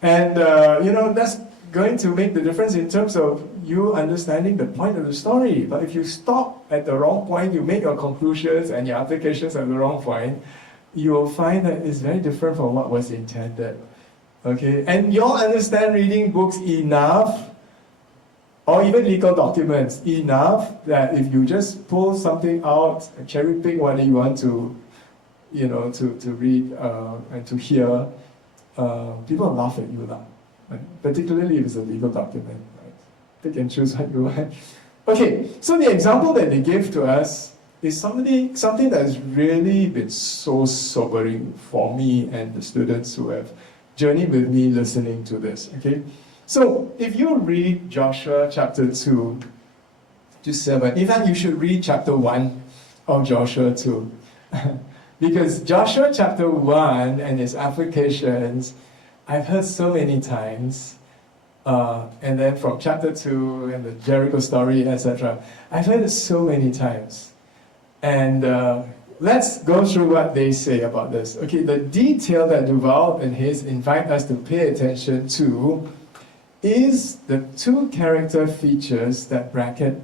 And that's going to make the difference in terms of you understanding the point of the story. But if you stop at the wrong point, you make your conclusions and your applications at the wrong point, you will find that it's very different from what was intended. Okay, and you all understand reading books enough, or even legal documents enough, that if you just pull something out and cherry pick what you want to, to read and to hear, people will laugh at you now. Particularly if it's a legal document, right? They can choose what you want. Okay, so the example that they give to us is something that has really been so sobering for me and the students who have journeyed with me listening to this. Okay, so if you read Joshua chapter 2 to 7, in fact, you should read chapter 1 of Joshua 2. Because Joshua chapter 1 and its applications, I've heard so many times, and then from chapter 2 and the Jericho story, etc. I've heard it so many times. And let's go through what they say about this. Okay, the detail that Duval and Hayes invite us to pay attention to is the two character features that bracket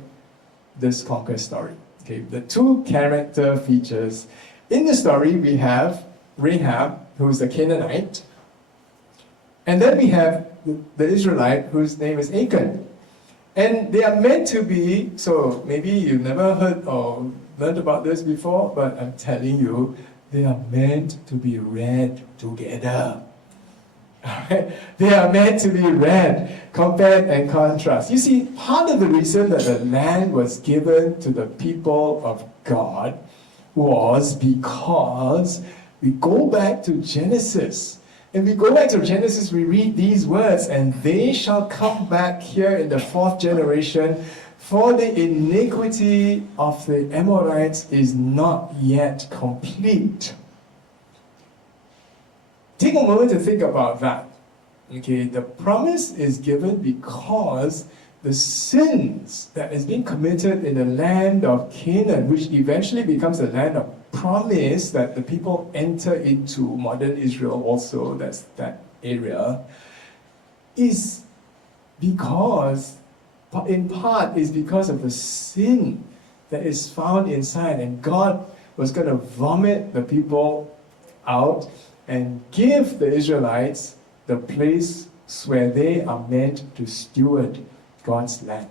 this conquest story. Okay, the two character features. In the story, we have Rahab, who's the Canaanite, and then we have the Israelite, whose name is Achan. And they are meant to be, so maybe you've never heard or learned about this before, but I'm telling you, they are meant to be read together. Alright? They are meant to be read, compared and contrast. You see, part of the reason that the land was given to the people of God was because we go back to Genesis. And we go back to Genesis, we read these words, and they shall come back here in the fourth generation, for the iniquity of the Amorites is not yet complete. Take a moment to think about that. Okay, the promise is given because the sins that is being committed in the land of Canaan, which eventually becomes the land of promise that the people enter into modern Israel also, that's that area, is because, in part, is because of the sin that is found inside. And God was going to vomit the people out and give the Israelites the place where they are meant to steward God's land.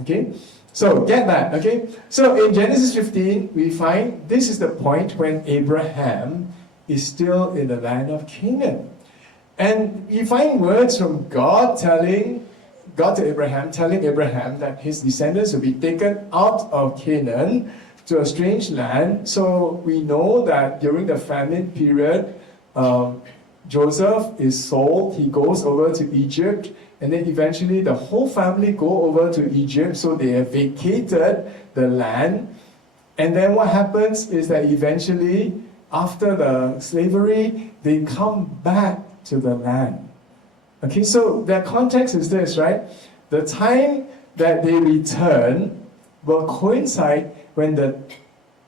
Okay? So, get that, okay? So, in Genesis 15, we find this is the point when Abraham is still in the land of Canaan. And we find words from God telling Abraham that his descendants will be taken out of Canaan to a strange land. So, we know that during the famine period, Joseph is sold, he goes over to Egypt, and then eventually the whole family go over to Egypt, so they have vacated the land. And then what happens is that eventually, after the slavery, they come back to the land. Okay, so the context is this, right? The time that they return will coincide when the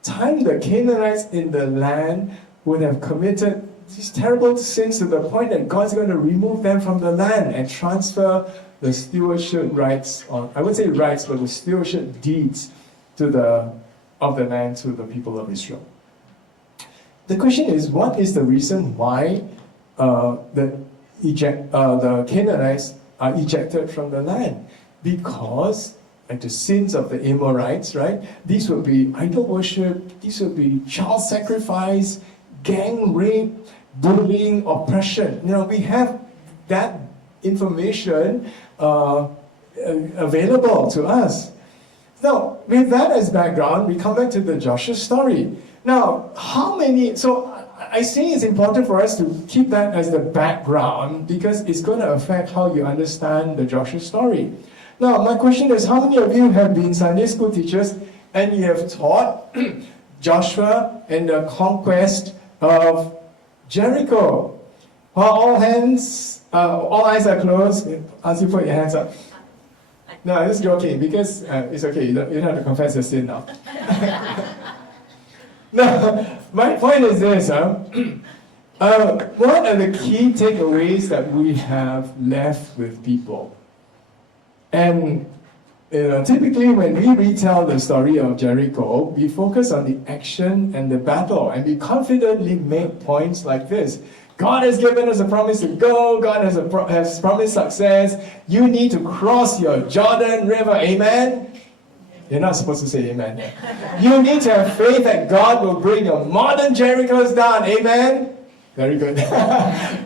time the Canaanites in the land would have committed these terrible sins to the point that God's going to remove them from the land and transfer the stewardship rights, or I would say rights, but the stewardship deeds of the land to the people of Israel. The question is, what is the reason why the Canaanites are ejected from the land? Because, like the sins of the Amorites, right? These would be idol worship, these would be child sacrifice, gang rape, bullying, oppression. We have that information available to us. Now, with that as background, we come back to the Joshua story. Now, so I think it's important for us to keep that as the background because it's going to affect how you understand the Joshua story. Now, my question is, how many of you have been Sunday school teachers and you have taught Joshua and the conquest of Jericho? While all eyes are closed, as you put your hands up. No, I'm just joking because it's okay. You don't have to confess your sin now. No, my point is this. What are the key takeaways that we have left with people? And typically when we retell the story of Jericho, we focus on the action and the battle, and we confidently make points like this. God has given us a promise to go. God has promised success. You need to cross your Jordan River. Amen? You're not supposed to say amen. You need to have faith that God will bring your modern Jerichos down. Amen? Very good.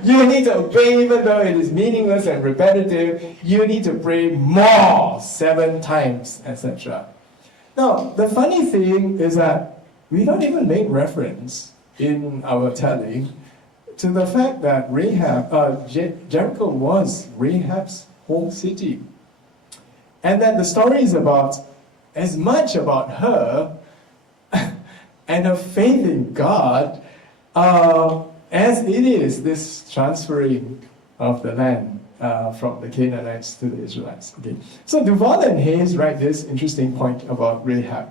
You need to obey even though it is meaningless and repetitive. You need to pray more, 7 times, etc. Now, the funny thing is that we don't even make reference in our telling to the fact that Jericho was Rahab's home city. And that the story is about as much about her and her faith in God as it is this transferring of the land from the Canaanites to the Israelites. Okay. So Duval and Hayes write this interesting point about Rahab.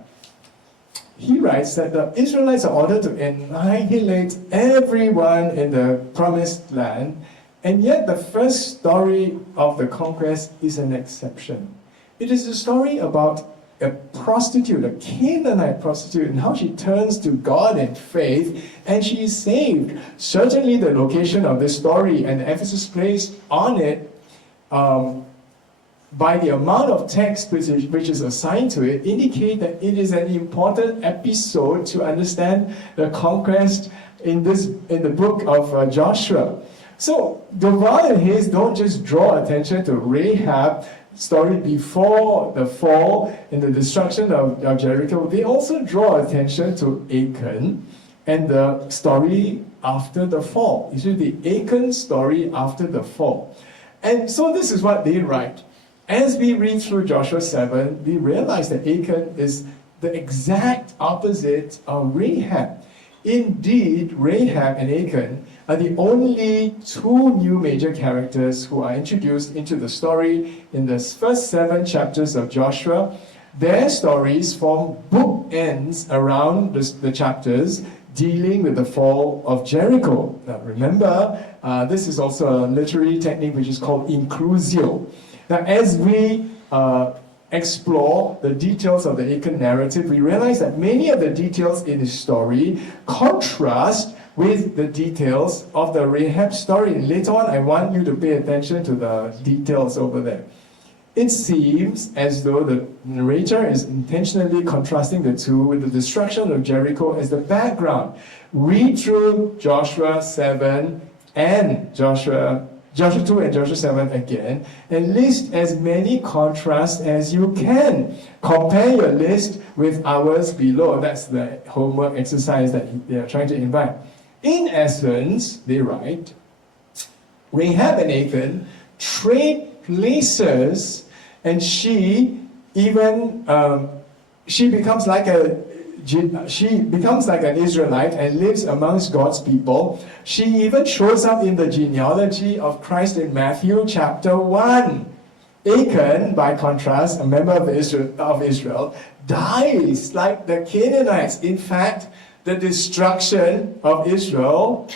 He writes that the Israelites are ordered to annihilate everyone in the promised land, and yet the first story of the conquest is an exception. It is a story about a prostitute, a Canaanite prostitute, and how she turns to God in faith, and she is saved. Certainly the location of this story and the emphasis placed on it by the amount of text which is assigned to it, indicate that it is an important episode to understand the conquest in the book of Joshua. So Duval and Hayes don't just draw attention to Rahab story before the fall and the destruction of Jericho. They also draw attention to Achan and the story after the fall. You see, the Achan story after the fall. And so this is what they write. As we read through Joshua 7, we realize that Achan is the exact opposite of Rahab. Indeed, Rahab and Achan are the only 2 new major characters who are introduced into the story in the first 7 chapters of Joshua. Their stories form bookends around the chapters dealing with the fall of Jericho. Now remember, this is also a literary technique which is called inclusio. Now, as we explore the details of the Achan narrative, we realize that many of the details in his story contrast with the details of the Rahab story. And later on, I want you to pay attention to the details over there. It seems as though the narrator is intentionally contrasting the two with the destruction of Jericho as the background. Read through Joshua 7 and Joshua 2 and Joshua 7 again, and list as many contrasts as you can. Compare your list with ours below. That's the homework exercise that they are trying to invite. In essence, they write, Rahab and Achan trade places, and she becomes like an Israelite and lives amongst God's people. She even shows up in the genealogy of Christ in Matthew chapter 1. Achan, by contrast, a member of Israel, dies like the Canaanites. In fact, the destruction of Achan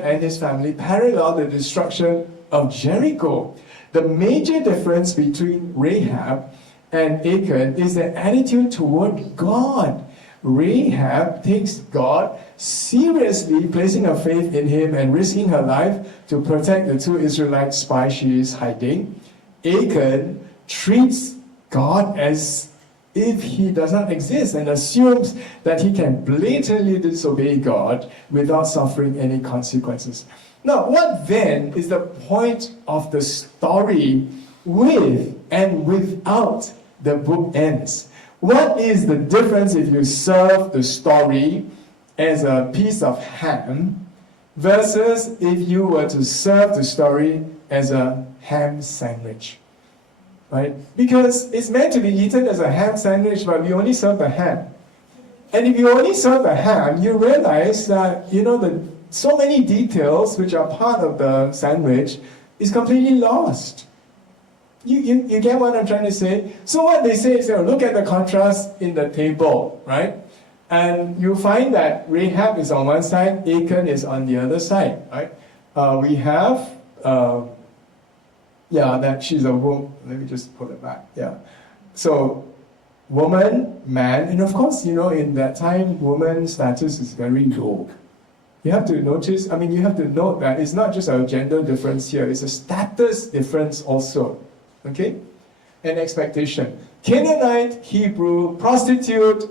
and his family parallel the destruction of Jericho. The major difference between Rahab and Achan is their attitude toward God. Rahab takes God seriously, placing her faith in him and risking her life to protect the 2 Israelite spies she is hiding. Achan treats God as if he does not exist and assumes that he can blatantly disobey God without suffering any consequences. Now, what then is the point of the story with and without the book ends? What is the difference if you serve the story as a piece of ham versus if you were to serve the story as a ham sandwich? Right? Because it's meant to be eaten as a ham sandwich, but we only serve the ham. And if you only serve the ham, you realize that, so many details which are part of the sandwich is completely lost. You get what I'm trying to say? So what they say is, look at the contrast in the table, right? And you find that Rahab is on one side, Achan is on the other side, right? We have, that she's a woman. Let me just put it back, So, woman, man, and of course, in that time, woman's status is very low. You have to notice, you have to note that it's not just a gender difference here, it's a status difference also. Okay? An expectation. Canaanite, Hebrew, prostitute,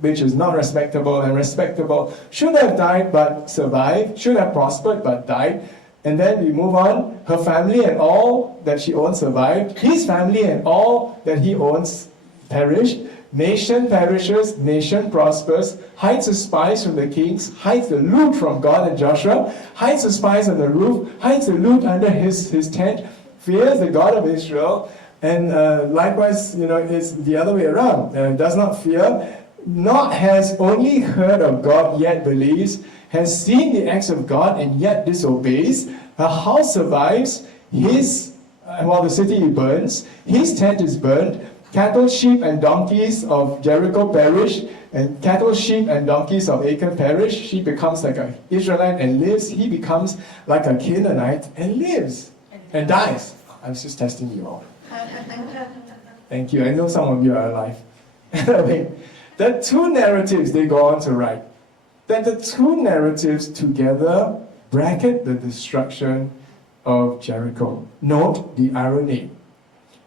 which is not respectable, and respectable, should have died but survived, should have prospered but died. And then we move on. Her family and all that she owns survived. His family and all that he owns perished. Nation perishes, nation prospers, hides the spies from the kings, hides the loot from God and Joshua, hides the spies on the roof, hides the loot under his tent, fears the God of Israel, and likewise, it's the other way around. Does not fear, not has only heard of God yet believes, has seen the acts of God and yet disobeys. Her house survives, while the city burns, his tent is burned. Cattle, sheep, and donkeys of Jericho perish, and cattle, sheep, and donkeys of Achan perish. She becomes like an Israelite and lives. He becomes like a Canaanite and lives and dies. I was just testing you all. Thank you. I know some of you are alive. Anyway, the two narratives they go on to write, that the two narratives together bracket the destruction of Jericho. Note the irony.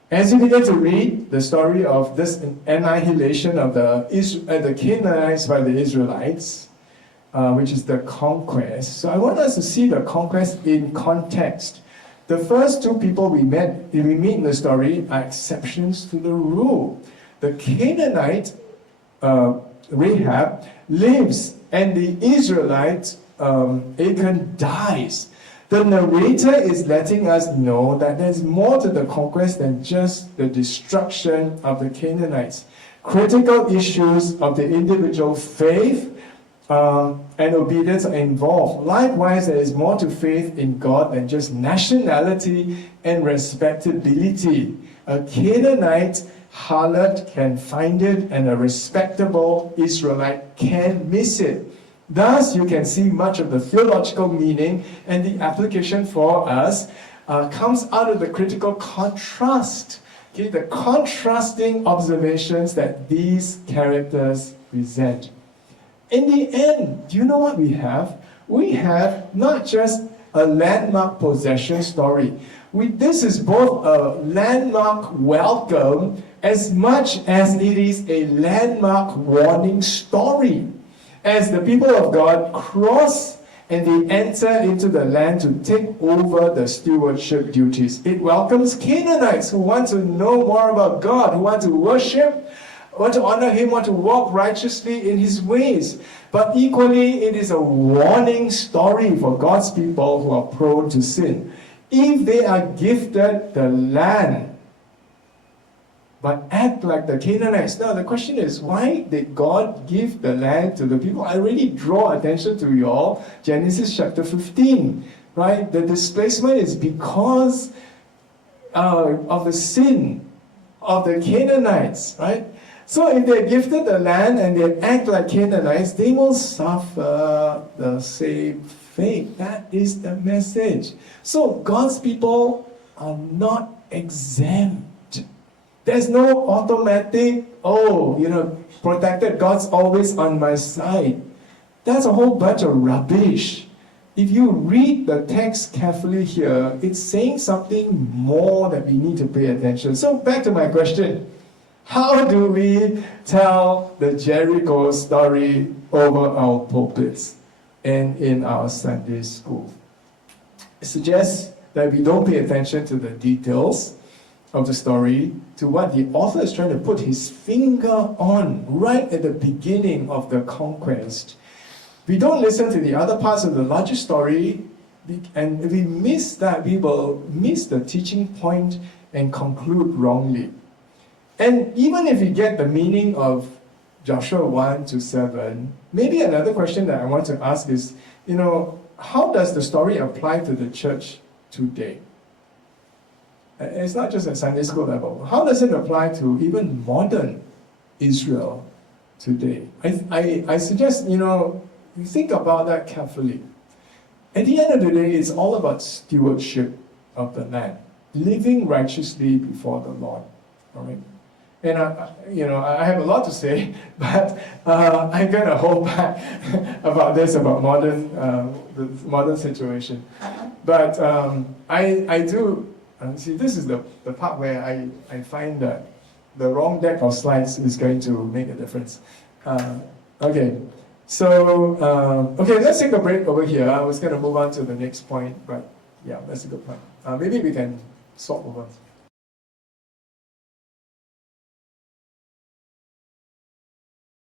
As you begin to read the story of this annihilation of the Canaanites by the Israelites, which is the conquest, so I want us to see the conquest in context. The first two people we meet in the story are exceptions to the rule. The Canaanite, Rahab, lives, and the Israelite, Achan, dies. The narrator is letting us know that there's more to the conquest than just the destruction of the Canaanites. Critical issues of the individual faith and obedience are involved. Likewise, there is more to faith in God than just nationality and respectability. A Canaanite harlot can find it, and a respectable Israelite can miss it. Thus, you can see much of the theological meaning and the application for us comes out of the critical contrast, the contrasting observations that these characters present. In the end, do you know what we have? We have not just a landmark possession story. This is both a landmark welcome as much as it is a landmark warning story. As the people of God cross and they enter into the land to take over the stewardship duties. It welcomes Canaanites who want to know more about God, who want to worship, want to honor Him, want to walk righteously in His ways. But equally, it is a warning story for God's people who are prone to sin. If they are gifted the land, but act like the Canaanites. Now the question is, why did God give the land to the people? I really draw attention to you all, Genesis chapter 15, right? The displacement is because of the sin of the Canaanites, right? So if they're gifted the land and they act like Canaanites, they will suffer the same fate. That is the message. So God's people are not exempt. There's no automatic, protected, God's always on my side. That's a whole bunch of rubbish. If you read the text carefully here, it's saying something more that we need to pay attention. So back to my question. How do we tell the Jericho story over our pulpits and in our Sunday school? I suggest that we don't pay attention to the details of the story, to what the author is trying to put his finger on right at the beginning of the conquest. We don't listen to the other parts of the larger story, and if we miss that, we will miss the teaching point and conclude wrongly. And even if we get the meaning of Joshua 1 to 7, maybe another question that I want to ask is how does the story apply to the church today? It's not just at Sunday school level. How does it apply to even modern Israel today? I suggest, you think about that carefully. At the end of the day, it's all about stewardship of the land, living righteously before the Lord. All right? And I have a lot to say, but I'm gonna hold back about this, about the modern situation. But I do see. This is the part where I find that the wrong deck of slides is going to make a difference. Okay, so okay, let's take a break over here. I was gonna move on to the next point, but yeah, that's a good point. Maybe we can swap over.